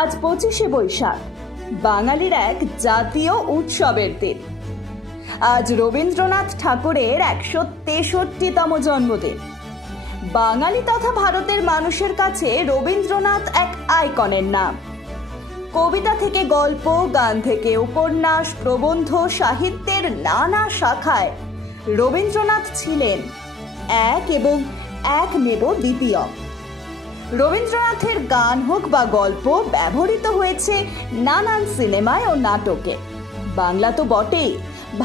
আজ 25শে বৈশাখ, বাঙালির এক জাতীয় উৎসবের দিন। আজ রবীন্দ্রনাথ ঠাকুরের 163তম জন্মদিন। বাঙালি তথা ভারতের মানুষের কাছে রবীন্দ্রনাথ এক আইকনের নাম। কবিতা থেকে গল্প, গান থেকে উপন্যাস, প্রবন্ধ, সাহিত্যের নানা শাখায় রবীন্দ্রনাথ ছিলেন এক এবং একমেব দ্বিতীয়। রবীন্দ্রনাথের গান হোক বা গল্প ব্যবহৃত হয়েছে নানান সিনেমায় ও নাটকে। বাংলা তো বটেই,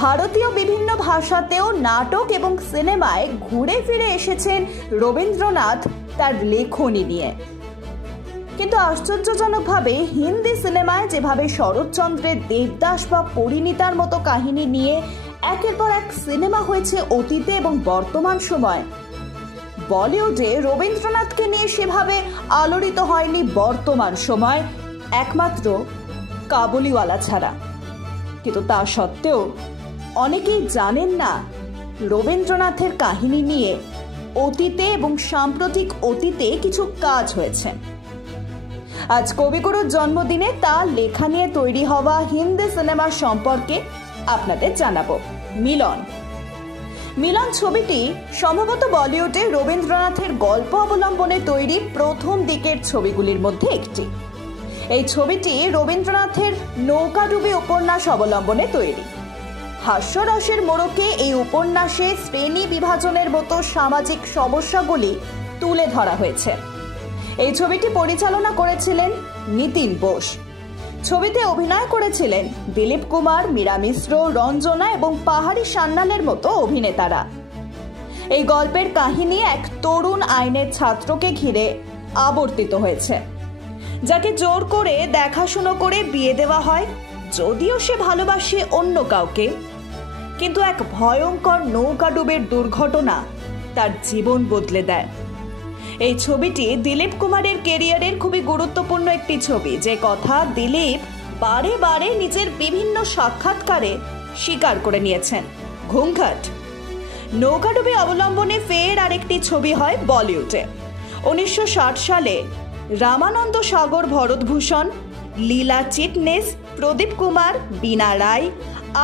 ভারতীয় বিভিন্ন ভাষাতেও নাটক এবং সিনেমায় ঘুরে ফিরে এসেছেন রবীন্দ্রনাথ তার লেখনী নিয়ে। কিন্তু আশ্চর্যজনকভাবে হিন্দি সিনেমায় যেভাবে শরৎচন্দ্রের দেবদাস বা পরিণীতার মতো কাহিনী নিয়ে একের পর এক সিনেমা হয়েছে অতীতে এবং বর্তমান সময়, বলিউডে রবীন্দ্রনাথকে নিয়ে সেভাবে আলোড়িত হয়নি বর্তমান সময়, একমাত্র কাবুলিওয়ালা ছাড়া। কিন্তু তা সত্ত্বেও অনেকেই জানেন না রবীন্দ্রনাথের কাহিনী নিয়ে অতীতে এবং সাম্প্রতিক অতীতে কিছু কাজ হয়েছে। আজ কবিগুরুর জন্মদিনে তার লেখা নিয়ে তৈরি হওয়া হিন্দি সিনেমার সম্পর্কে আপনাদের জানাবো। মিলন ছবিটি সম্ভবত বলিউডে রবীন্দ্রনাথের গল্প অবলম্বনে তৈরি প্রথম দিকের ছবিগুলির মধ্যে একটি। এই ছবিটি রবীন্দ্রনাথের নৌকাডুবি উপন্যাস অবলম্বনে তৈরি। হাস্যরসের মোড়কে এই উপন্যাসে শ্রেণী বিভাজনের মতো সামাজিক সমস্যাগুলি তুলে ধরা হয়েছে। এই ছবিটি পরিচালনা করেছিলেন নিতিন বোস। ছবিতে অভিনয় করেছিলেন দিলীপ কুমার, মীরা মিশ্র, রঞ্জনা এবং পাহাড়ি সান্যালের মতো অভিনেতারা। এই গল্পের কাহিনী এক তরুণ আইনের ছাত্রকে ঘিরে আবর্তিত হয়েছে, যাকে জোর করে দেখাশুনো করে বিয়ে দেওয়া হয়, যদিও সে ভালোবাসে অন্য কাউকে। কিন্তু এক ভয়ঙ্কর নৌকাডুবের দুর্ঘটনা তার জীবন বদলে দেয়। এই ছবিটি দিলীপ কুমারের কেরিয়ারের খুবই গুরুত্বপূর্ণ একটি ছবি, যে কথা দিলীপ বারে বারে নিজের বিভিন্ন সাক্ষাৎকারে স্বীকার করে নিয়েছেন। ঘুমঘাট নৌকাডুবি অবলম্বনে ফের আরেকটি ছবি হয় বলিউডে। 1960 সালে রামানন্দ সাগর, ভরতভূষণ, লীলা চিটনেস, প্রদীপ কুমার, বীণা রায়,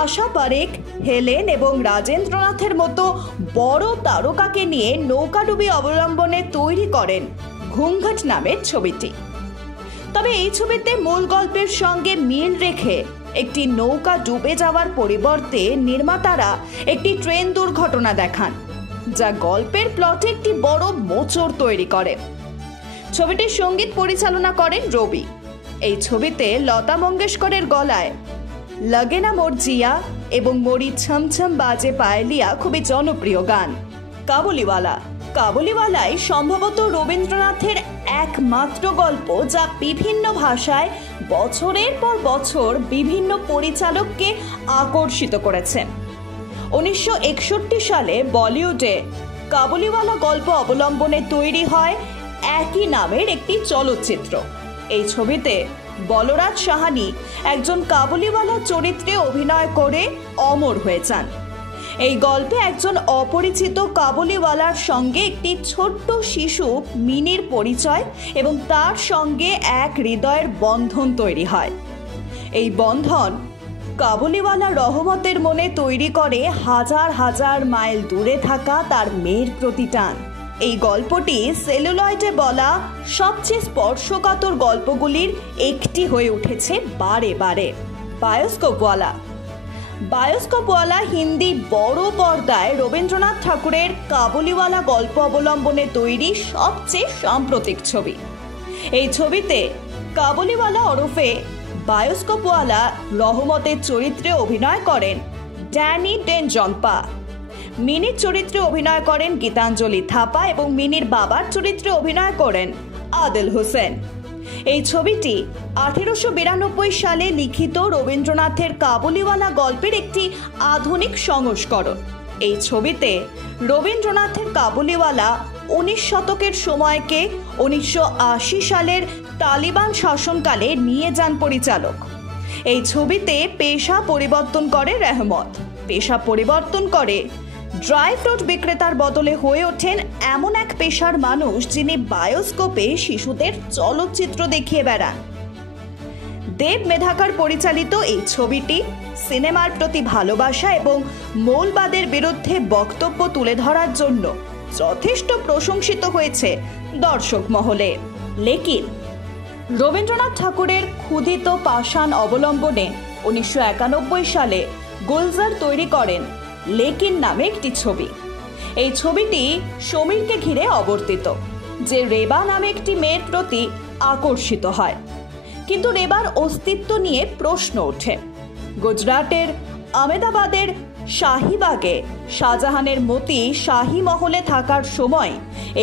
আশা পারেখ, হেলেন এবং রাজেন্দ্রনাথের মতো বড় তারকাকে নিয়ে নৌকাডুবি অবলম্বনে তৈরি করেন ঘুমঘাট নামের ছবিটি। তবে এই ছবিতে মূল গল্পের সঙ্গে মিল রেখে একটি নৌকা ডুবে যাওয়ার পরিবর্তে নির্মাতারা একটি ট্রেন দুর্ঘটনা দেখান, যা গল্পের প্লটে একটি বড় মোচড় তৈরি করে। ছবিটির সঙ্গীত পরিচালনা করেন রবি। এই ছবিতে লতা মঙ্গেশকরের গলায় লাগে না মোর জিয়া এবং মরি ছমছম বাজে পায়েলিয়া খুবই জনপ্রিয় গান। কাবুলিওয়ালাই সম্ভবত রবীন্দ্রনাথের একমাত্র গল্প যা বিভিন্ন ভাষায় বছরের পর বছর বিভিন্ন পরিচালককে আকর্ষিত করেছে। 1961 সালে বলিউডে কাবুলিওয়ালা গল্প অবলম্বনে তৈরি হয় একই নামের একটি চলচ্চিত্র। এই ছবিতে বলরাজ সাহানি একজন কাবুলিওয়ালা চরিত্রে অভিনয় করে অমর হয়ে যান। এই গল্পে একজন অপরিচিত কাবুলিওয়ালার সঙ্গে একটি ছোট্ট শিশু মিনির পরিচয় এবং তার সঙ্গে এক হৃদয়ের বন্ধন তৈরি হয়। এই বন্ধন কাবুলিওয়ালা রহমতের মনে তৈরি করে হাজার হাজার মাইল দূরে থাকা তার মেয়ের প্রতি টান। এই গল্পটি সেলুলয়েডে বলা সবচেয়ে স্পর্শকাতর গল্পগুলির একটি হয়ে উঠেছে বারে বারে। বায়োস্কোপওয়ালা হিন্দি বড় পর্দায় রবীন্দ্রনাথ ঠাকুরের কাবুলিওয়ালা গল্প অবলম্বনে তৈরি সবচেয়ে সাম্প্রতিক ছবি। এই ছবিতে কাবুলিওয়ালা ওরফে বায়োস্কোপওয়ালা রহমতের চরিত্রে অভিনয় করেন ড্যানি ডেনজম্পা। মিনির চরিত্রে অভিনয় করেন গীতাঞ্জলি থাপা এবং মিনির বাবার চরিত্রে অভিনয় করেন আদিল হোসেন। এই ছবিটি 1892 সালে লিখিত রবীন্দ্রনাথের কাবুলিওয়ালা গল্পের একটি আধুনিক সংস্করণ। এই ছবিতে রবীন্দ্রনাথের কাবুলিওয়ালা 19 শতকের সময়কে 1980 সালের তালিবান শাসনকালে নিয়ে যান পরিচালক। এই ছবিতে পেশা পরিবর্তন করে রহমত, পেশা পরিবর্তন করে ড্রাই ফ্রুট বিক্রেতার বদলে হয়ে ওঠেন এমন এক পেশার মানুষ যিনি বায়োস্কোপে শিশুদের চলচ্চিত্র দেখিয়ে বেড়ান। দেব মেধাকার পরিচালিত এই ছবিটি সিনেমার প্রতি ভালোবাসা এবং মৌলবাদের বিরুদ্ধে বক্তব্য তুলে ধরার জন্য যথেষ্ট প্রশংসিত হয়েছে দর্শক মহলে। লেকিন রবীন্দ্রনাথ ঠাকুরের ক্ষুধিত পাষাণ অবলম্বনে 1991 সালে গুলজার তৈরি করেন লেকিন নামে একটি ছবি। এই ছবিটি সমীরকে ঘিরে অবর্তিত, যে রেবা নামে একটি মেয়ের প্রতি আকর্ষিত হয়, কিন্তু রেবার অস্তিত্ব নিয়ে প্রশ্ন ওঠে। গুজরাটের আহমেদাবাদের শাহিবাগে শাহজাহানের মতি শাহী মহলে থাকার সময়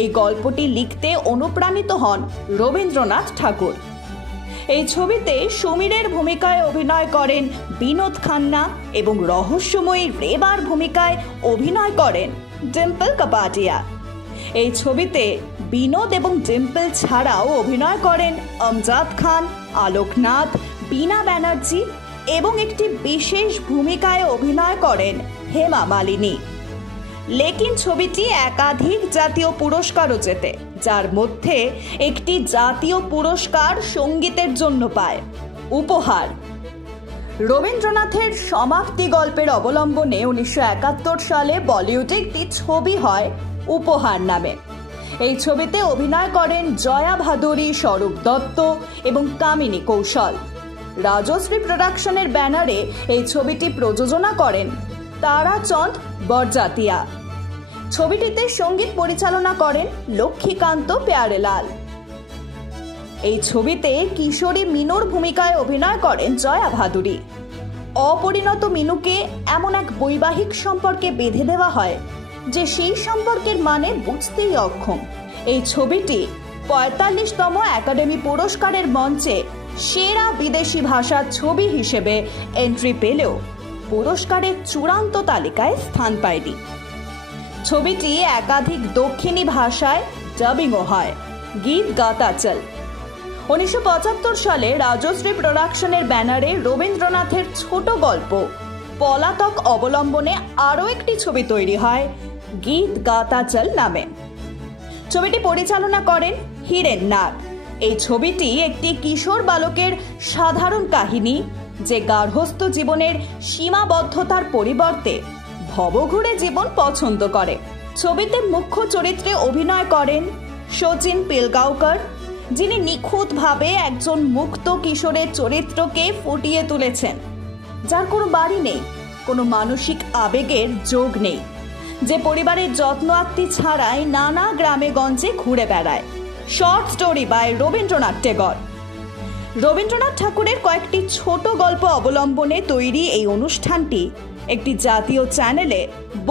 এই গল্পটি লিখতে অনুপ্রাণিত হন রবীন্দ্রনাথ ঠাকুর। এই ছবিতে সমীরের ভূমিকায় অভিনয় করেন বিনোদ খান্না এবং রহস্যময়ী রেবার ভূমিকায় অভিনয় করেন ডিম্পল কাপাডিয়া। এই ছবিতে বিনোদ এবং ডিম্পল ছাড়াও অভিনয় করেন আমজাদ খান, আলোকনাথ, বীণা ব্যানার্জি এবং একটি বিশেষ ভূমিকায় অভিনয় করেন হেমা মালিনী। লেকিন ছবিটি একাধিক জাতীয় পুরস্কারও জেতে, যার মধ্যে একটি জাতীয় পুরস্কার সঙ্গীতের জন্য পায়। উপহার। রবীন্দ্রনাথের সমাপ্তি গল্পের অবলম্বনে 1971 সালে বলিউডে একটি ছবি হয় উপহার নামে। এই ছবিতে অভিনয় করেন জয়া ভাদুরী, স্বরূপ দত্ত এবং কামিনী কৌশল। রাজশ্রী প্রোডাকশনের ব্যানারে এই ছবিটি প্রযোজনা করেন তারাচন্দ বরজাতিয়া। ছবিটিতে সঙ্গীত পরিচালনা করেন লক্ষ্মীকান্ত প্যারেলাল। এই ছবিতে কিশোরী মিনুর ভূমিকায় অভিনয় করেন জয়া ভাদুরী। অপরিণত মিনুকে এমন এক বৈবাহিক সম্পর্কে বেঁধে দেওয়া হয় যে সেই সম্পর্কের মানে বুঝতেই অক্ষম। এই ছবিটি 45তম একাডেমি পুরস্কারের মঞ্চে সেরা বিদেশি ভাষার ছবি হিসেবে এন্ট্রি পেলেও পুরস্কারের চূড়ান্ত তালিকায় স্থান পায়নি। ছবিটি একাধিক দক্ষিণী ভাষায় ডাবিংও হয়। গীত গাতা চল। 1975 সালে রাজশ্রী প্রোডাকশনের ব্যানারে রবীন্দ্রনাথের ছোট গল্প পলাতক অবলম্বনে আরও একটি ছবি তৈরি হয় গীত গাতা চল নামে। ছবিটি পরিচালনা করেন হীরেন নাগ। এই ছবিটি একটি কিশোর বালকের সাধারণ কাহিনী, যে গার্হস্থ্য জীবনের সীমাবদ্ধতার পরিবর্তে ভবঘুরে জীবন পছন্দ করে। ছবিতে মুখ্য চরিত্রে অভিনয় করেন শচীন পিলগাঁওকর, যিনি নিখুঁতভাবে একজন মুক্ত কিশোরের চরিত্রকে ফুটিয়ে তুলেছেন, যার কোনো বাড়ি নেই, কোনো মানসিক আবেগের যোগ নেই, যে পরিবারের যত্ন আত্তি ছাড়াই নানা গ্রামে গঞ্জে ঘুরে বেড়ায়। Short story by Rabindranath Tagore. Rabindranath ঠাকুরের কয়েকটি ছোট গল্প অবলম্বনে তৈরি এই অনুষ্ঠানটি একটি জাতীয় চ্যানেলে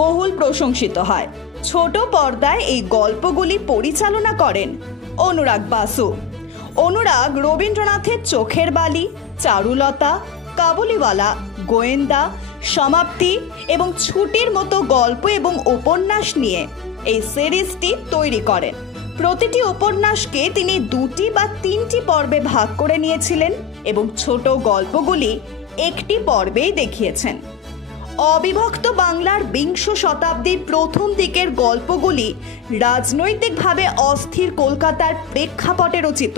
বহুল প্রশংসিত হয়। ছোট পর্দায় এই গল্পগুলি পরিচালনা করেন অনুরাগ বাসু। অনুরাগ রবীন্দ্রনাথের চোখের বালি, চারুলতা, কাবুলিওয়ালা, গোয়েন্দা, সমাপ্তি এবং ছুটির মতো গল্প এবং উপন্যাস নিয়ে এই সিরিজটি তৈরি করেন। প্রতিটি উপন্যাসকে তিনি 2টি বা 3টি পর্বে ভাগ করে নিয়েছিলেন এবং ছোট গল্পগুলি একটি পর্বেই দেখিয়েছেন। অবিভক্ত বাংলার 20 শতাব্দীর প্রথম দিকের গল্পগুলি রাজনৈতিকভাবে অস্থির কলকাতার প্রেক্ষাপটে রচিত।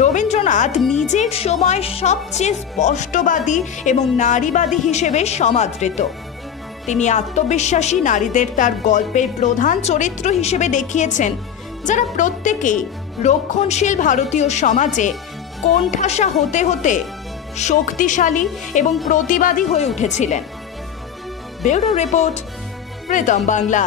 রবীন্দ্রনাথ নিজের সময় সবচেয়ে স্পষ্টবাদী এবং নারীবাদী হিসেবে সমাদৃত। তিনি আত্মবিশ্বাসী নারীদের তার গল্পের প্রধান চরিত্র হিসেবে দেখিয়েছেন, যারা প্রত্যেকেই রক্ষণশীল ভারতীয় সমাজে কোণঠাসা হতে হতে শক্তিশালী এবং প্রতিবাদী হয়ে উঠেছিলেন। Bureau report, Pritam Bangla.